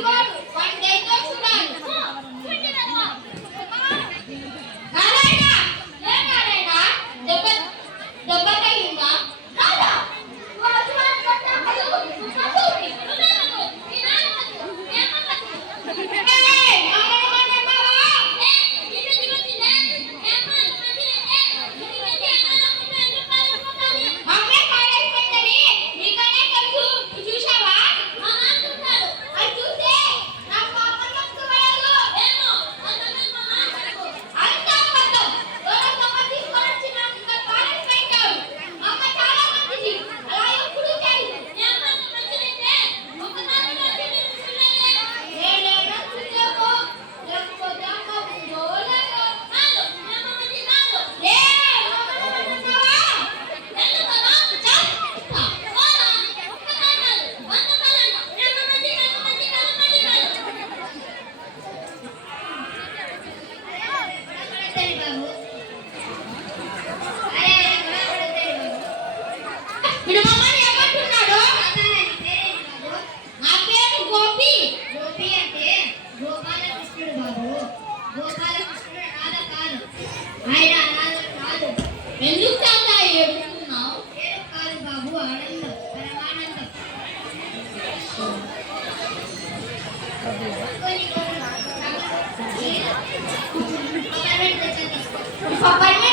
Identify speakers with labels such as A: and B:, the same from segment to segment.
A: Obrigado. पापा ने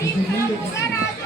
A: Điện.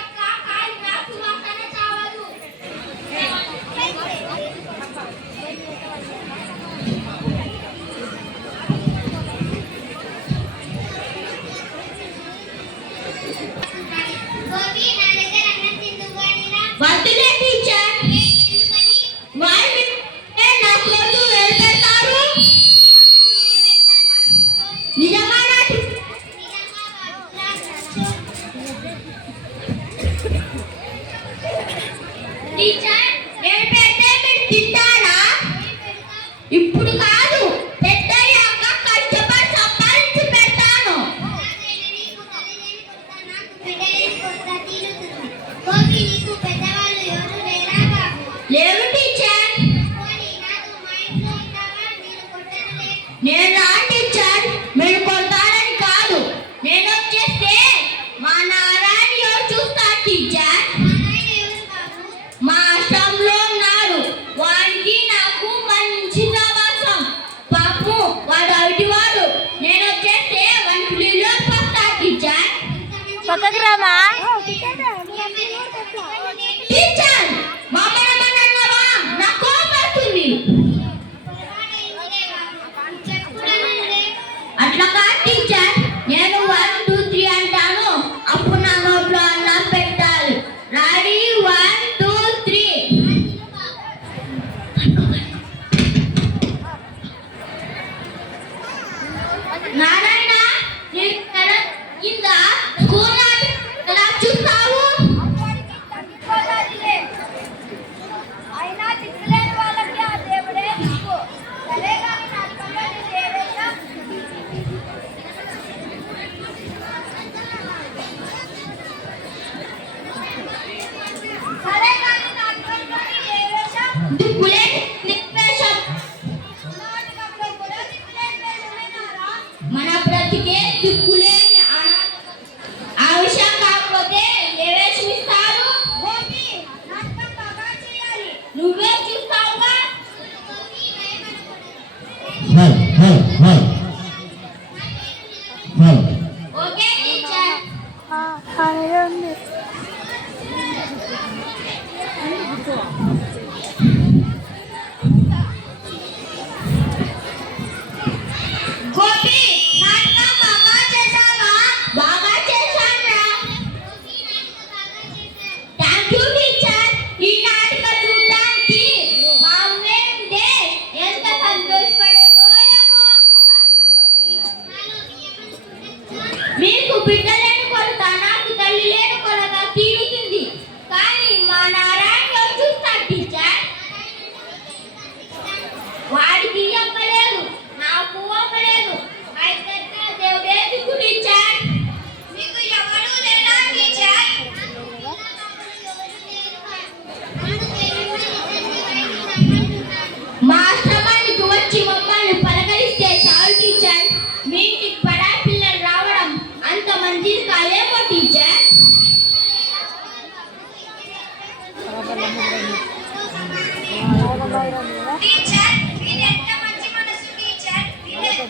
A: ప్రగతికే దిక్కులేని
B: ఆ
A: విషయం కాకపోతే
B: ఏవేశమిస్తారు
A: నువ్వే చూస్తావుగా? మీకు
B: బిడ్డలే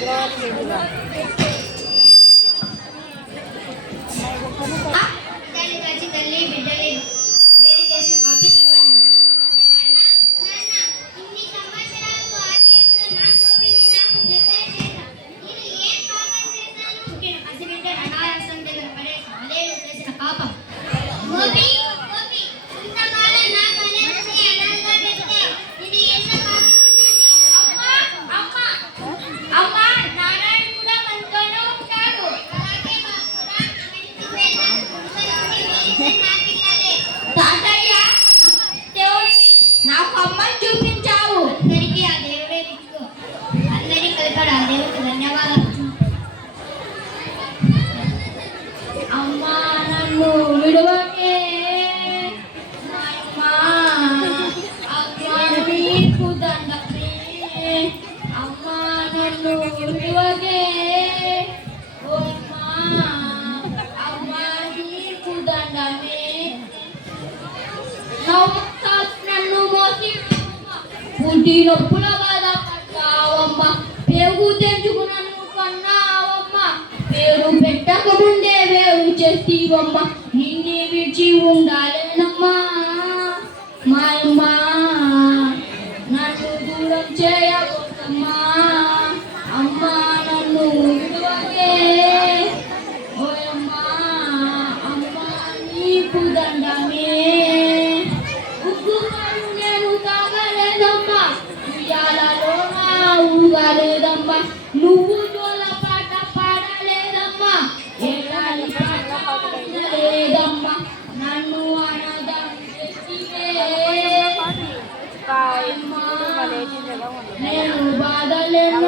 A: Gracias. కంటి నొప్పుల బాధ పడ్డావమ్మ. పేగు తెంచుకున్న నువ్వు కన్నావమ్మ. పేరు పెట్టకముందే వేవు చేస్తీవమ్మ. నిన్ను విడిచి ఉండాలి నేను బాధలేను